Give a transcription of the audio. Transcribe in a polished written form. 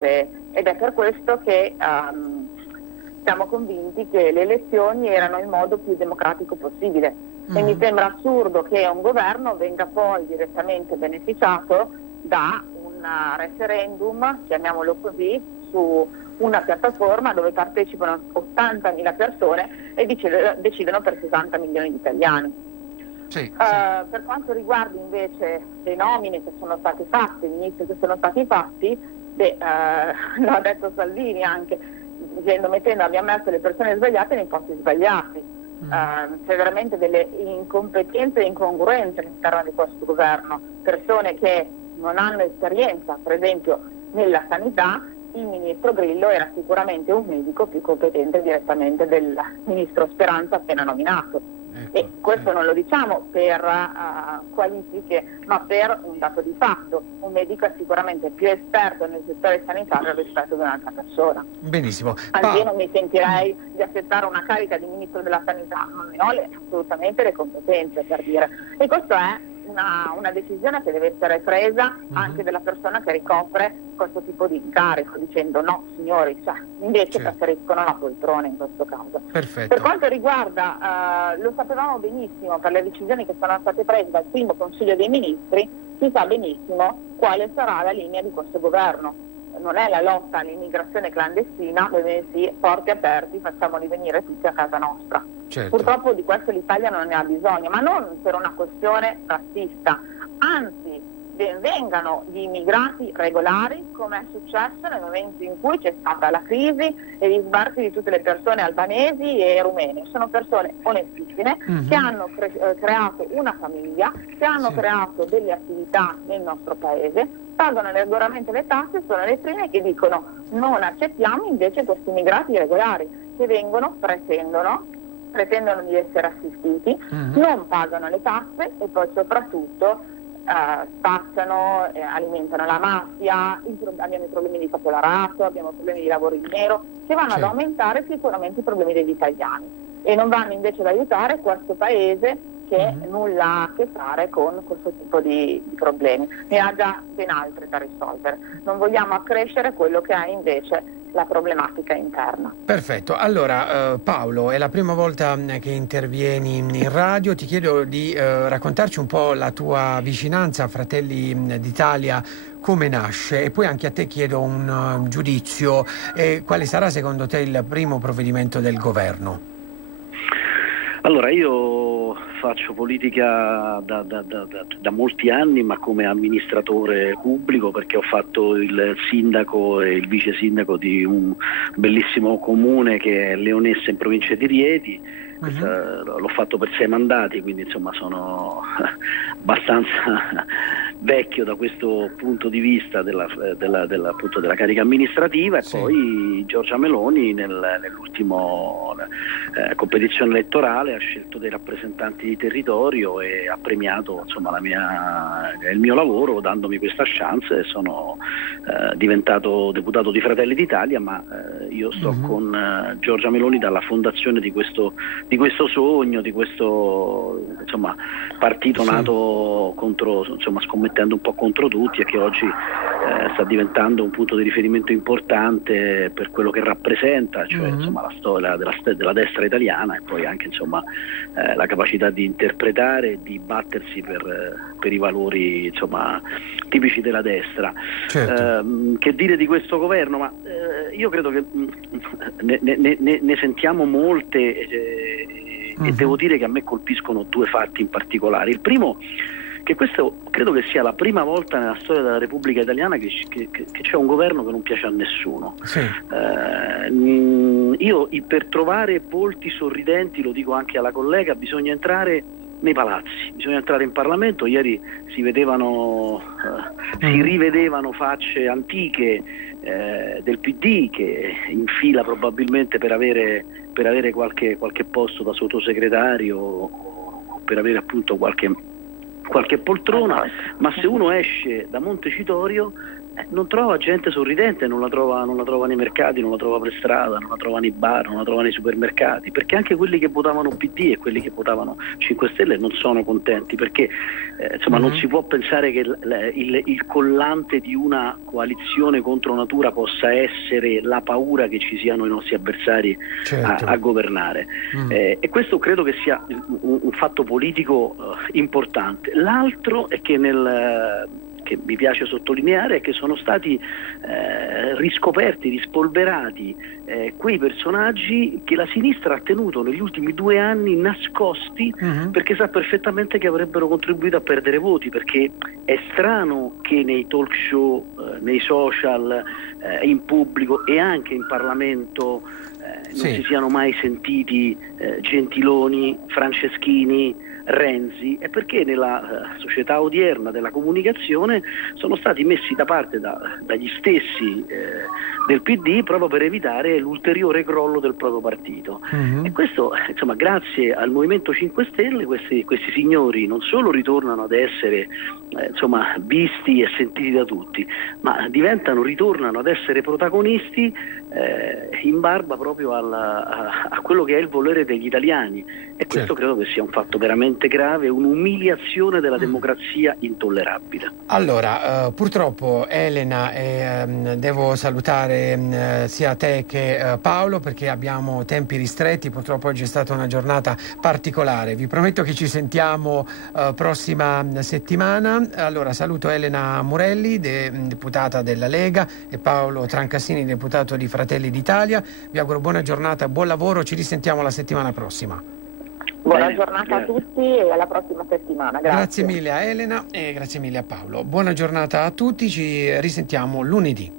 ed è per questo che siamo convinti che le elezioni erano il modo più democratico possibile. E mi sembra assurdo che un governo venga poi direttamente beneficiato da un referendum, chiamiamolo così, su una piattaforma dove partecipano 80.000 persone e decidono per 60 milioni di italiani. Sì. Per quanto riguarda invece le nomine che sono state fatte, gli inizi che sono stati fatti, l'ha detto Salvini anche, mettendo abbiamo messo le persone sbagliate nei posti sbagliati. C'è veramente delle incompetenze e incongruenze all'interno di questo governo, persone che non hanno esperienza, per esempio nella sanità. Il ministro Grillo era sicuramente un medico più competente direttamente del ministro Speranza appena nominato. E questo non lo diciamo per qualifiche, ma per un dato di fatto. Un medico è sicuramente più esperto nel settore sanitario rispetto ad un'altra persona. Benissimo. Almeno mi sentirei di accettare una carica di ministro della sanità, non ne ho assolutamente le competenze, per dire. E questo è una decisione che deve essere presa anche della persona che ricopre questo tipo di incarico, dicendo no signori, invece preferiscono la poltrona in questo caso. Perfetto. Per quanto riguarda, lo sapevamo benissimo, per le decisioni che sono state prese dal primo Consiglio dei Ministri, si sa benissimo quale sarà la linea di questo governo. Non è la lotta all'immigrazione clandestina, bensì porti aperti, facciamoli venire tutti a casa nostra. Certo. Purtroppo di questo l'Italia non ne ha bisogno, ma non per una questione razzista, anzi vengano gli immigrati regolari, come è successo nel momento in cui c'è stata la crisi e gli sbarchi di tutte le persone albanesi e rumene. Sono persone onestissime che hanno creato una famiglia, che hanno creato delle attività nel nostro paese, pagano regolarmente le tasse, sono le prime che dicono non accettiamo invece questi immigrati regolari che vengono, pretendono di essere assistiti, non pagano le tasse e poi soprattutto spacciano, alimentano la mafia, abbiamo i problemi di capolarato, abbiamo problemi di lavoro in nero che vanno ad aumentare sicuramente i problemi degli italiani e non vanno invece ad aiutare questo paese che nulla ha a che fare con questo tipo di problemi, ne ha già ben altri da risolvere. Non vogliamo accrescere quello che è invece la problematica interna. Perfetto, allora Paolo, è la prima volta che intervieni in radio, ti chiedo di raccontarci un po' la tua vicinanza a Fratelli d'Italia, come nasce, e poi anche a te chiedo un giudizio, quale sarà secondo te il primo provvedimento del governo? Allora, io faccio politica da molti anni, ma come amministratore pubblico, perché ho fatto il sindaco e il vice sindaco di un bellissimo comune che è Leonessa in provincia di Rieti. L'ho fatto per 6 mandati, quindi insomma sono abbastanza vecchio da questo punto di vista appunto della carica amministrativa. E poi Giorgia Meloni nell'ultimo competizione elettorale ha scelto dei rappresentanti di territorio e ha premiato insomma il mio lavoro dandomi questa chance, e sono diventato deputato di Fratelli d'Italia, ma io sto con Giorgia Meloni dalla fondazione di questo sogno, di questo insomma partito nato contro, insomma, scommettendo un po' contro tutti, e che oggi sta diventando un punto di riferimento importante per quello che rappresenta, cioè insomma la storia della destra italiana, e poi anche insomma la capacità di interpretare e di battersi per i valori insomma tipici della destra. Che dire di questo governo? Ma io credo che ne sentiamo molte e devo dire che a me colpiscono 2 fatti in particolare. Il primo, che questo credo che sia la prima volta nella storia della Repubblica Italiana che c'è un governo che non piace a nessuno. Io per trovare volti sorridenti, lo dico anche alla collega, bisogna entrare nei palazzi, bisogna entrare in Parlamento. Ieri si rivedevano facce antiche del PD che in fila probabilmente per avere qualche posto da sottosegretario o per avere appunto qualche poltrona, ma se uno esce da Montecitorio non trova gente sorridente, non la trova nei mercati, non la trova per strada, non la trova nei bar, non la trova nei supermercati, perché anche quelli che votavano PD e quelli che votavano 5 Stelle non sono contenti, perché non si può pensare che il collante di una coalizione contro natura possa essere la paura che ci siano i nostri avversari a governare. E questo credo che sia un fatto politico importante. L'altro è che che mi piace sottolineare è che sono stati riscoperti, rispolverati quei personaggi che la sinistra ha tenuto negli ultimi 2 anni nascosti, perché sa perfettamente che avrebbero contribuito a perdere voti, perché è strano che nei talk show, nei social, in pubblico e anche in Parlamento non si siano mai sentiti Gentiloni, Franceschini, Renzi, è perché nella società odierna della comunicazione sono stati messi da parte dagli stessi del PD proprio per evitare l'ulteriore crollo del proprio partito. E questo, grazie al Movimento 5 Stelle, questi signori non solo ritornano ad essere visti e sentiti da tutti, ma ritornano ad essere protagonisti in barba proprio a quello che è il volere degli italiani, e questo credo che sia un fatto veramente grave, un'umiliazione della democrazia intollerabile. Allora, purtroppo Elena, devo salutare sia te che Paolo, perché abbiamo tempi ristretti. Purtroppo oggi è stata una giornata particolare. Vi prometto che ci sentiamo prossima settimana. Allora, saluto Elena Murelli, deputata della Lega, e Paolo Trancassini, deputato di Fratelli d'Italia. Vi auguro buona giornata, buon lavoro, ci risentiamo la settimana prossima. Buona giornata a tutti e alla prossima settimana. Grazie mille a Elena e grazie mille a Paolo. Buona giornata a tutti, ci risentiamo lunedì.